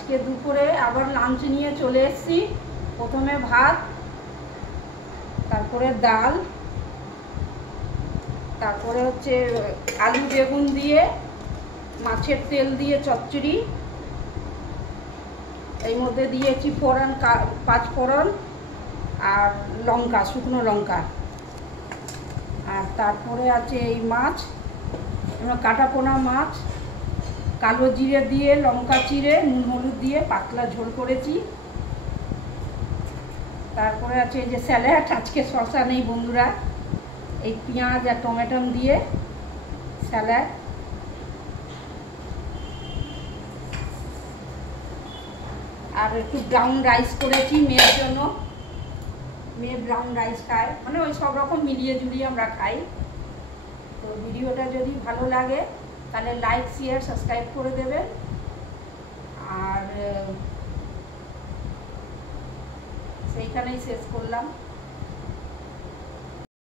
আজকে দুপুরে আবার লাঞ্চ নিয়ে চলে এসেছি। প্রথমে ভাত, তারপরে ডাল, তারপরে হচ্ছে আলু বেগুন দিয়ে মাছের তেল দিয়ে চচ্চড়ি, এই মধ্যে দিয়েছি ফোড়ন, 5 ফোড়ন আর লঙ্কা, শুকনো লঙ্কা। আর তারপরে আছে এই মাছ, কাটা পোনা মাছ, কালো জিরে দিয়ে লঙ্কা চিড়ে নুন হলুদ দিয়ে পাতলা ঝোল করেছি। তারপরে আছে এই যে স্যালাড, আজকে শসা নেই বন্ধুরা, এই পেঁয়াজ আর টমেটো দিয়ে স্যালাড। আর একটু ব্রাউন রাইস করেছি মেয়ের জন্য, মেয়ে ব্রাউন রাইস খায়, মানে ওই সব রকম মিলিয়ে জুলিয়ে আমরা খাই। তো ভিডিওটা যদি ভালো লাগে তাহলে লাইক শেয়ার সাবস্ক্রাইব করে দেবেন। আর সেইখানেই শেষ করলাম।